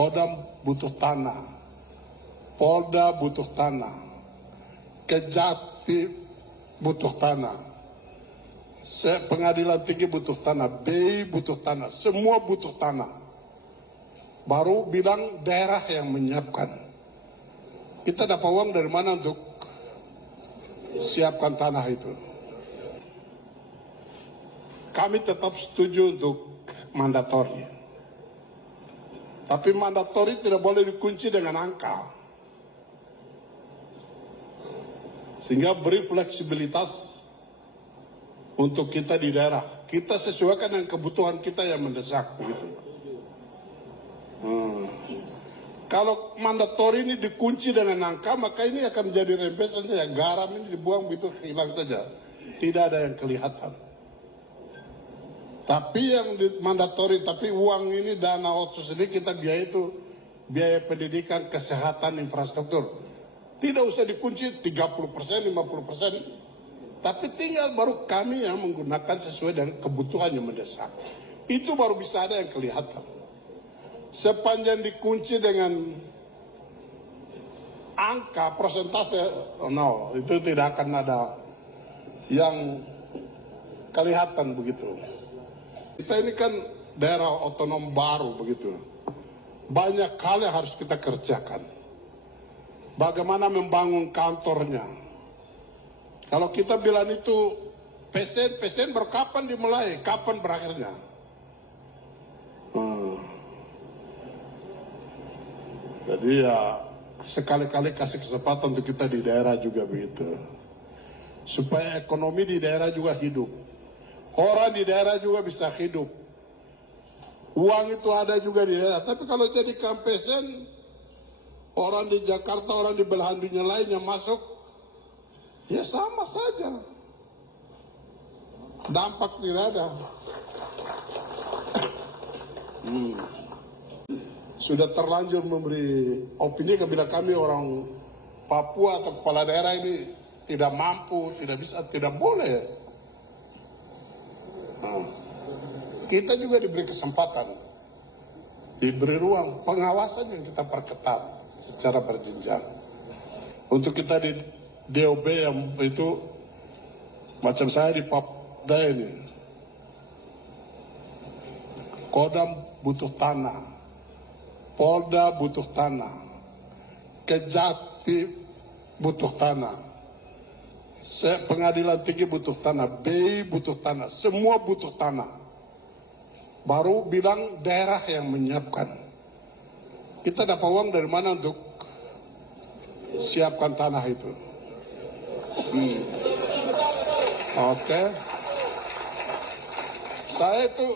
Kodam butuh tanah, Polda butuh tanah, Kejati butuh tanah, Pengadilan Tinggi butuh tanah, BI butuh tanah, semua butuh tanah. Baru bilang daerah yang menyiapkan. Kita dapat uang dari mana untuk siapkan tanah itu? Kami tetap setuju untuk mandatori. Tapi mandatori tidak boleh dikunci dengan angka. Sehingga beri fleksibilitas untuk kita di daerah. Kita sesuaikan dengan kebutuhan kita yang mendesak. Begitu. Kalau mandatori ini dikunci dengan angka, maka ini akan jadi rembesan saja. Garam ini dibuang begitu, hilang saja. Tidak ada yang kelihatan. Tapi yang mandatori, tapi uang ini dana otsus ini kita biaya itu biaya pendidikan, kesehatan, infrastruktur. Tidak usah dikunci 30%, 50%. Tapi tinggal baru kami yang menggunakan sesuai dengan kebutuhan yang mendesak. Itu baru bisa ada yang kelihatan. Sepanjang dikunci dengan angka, persentase, no, itu tidak akan ada yang kelihatan begitu. Kita ini kan daerah otonom baru begitu. Banyak hal yang harus kita kerjakan. Bagaimana membangun kantornya. Kalau kita bilang itu PSN berkapan dimulai, kapan berakhirnya? Jadi ya sekali-kali kasih kesempatan untuk kita di daerah juga begitu. Supaya ekonomi di daerah juga hidup. Orang di daerah juga bisa hidup. Uang itu ada juga di daerah. Tapi kalau jadi PSN, orang di Jakarta, orang di belahan dunia lainnya masuk, ya sama saja. Dampak tidak ada. Sudah terlanjur memberi opini bila kami orang Papua atau kepala daerah ini tidak mampu, tidak bisa, tidak boleh. Kita juga diberi kesempatan, diberi ruang pengawasan yang kita perketat secara berjenjang. Untuk kita di DOB yang itu macam saya di Papua ini, Kodam butuh tanah, Polda butuh tanah, Kejati butuh tanah, Pengadilan Tinggi butuh tanah, BI butuh tanah, semua butuh tanah. Baru bilang daerah yang menyiapkan. Kita dapat uang dari mana untuk siapkan tanah itu? Oke. Saya itu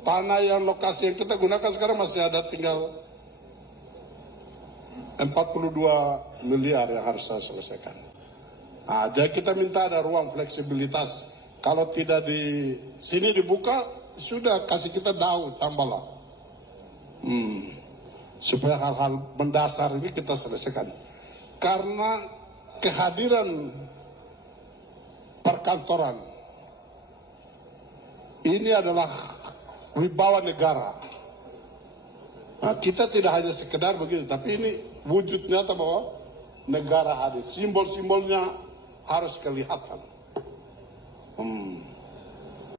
tanah yang lokasi yang kita gunakan sekarang masih ada tinggal 42 miliar yang harus saya selesaikan. Nah, jadi kita minta ada ruang fleksibilitas. Kalau tidak di sini dibuka, sudah kasih kita daun, tambahlah. Supaya hal-hal mendasar ini kita selesaikan. Karena kehadiran perkantoran ini adalah wibawa negara. Nah, kita tidak hanya sekedar begitu, tapi ini wujud nyata bahwa negara hadir. Simbol-simbolnya harus kelihatan.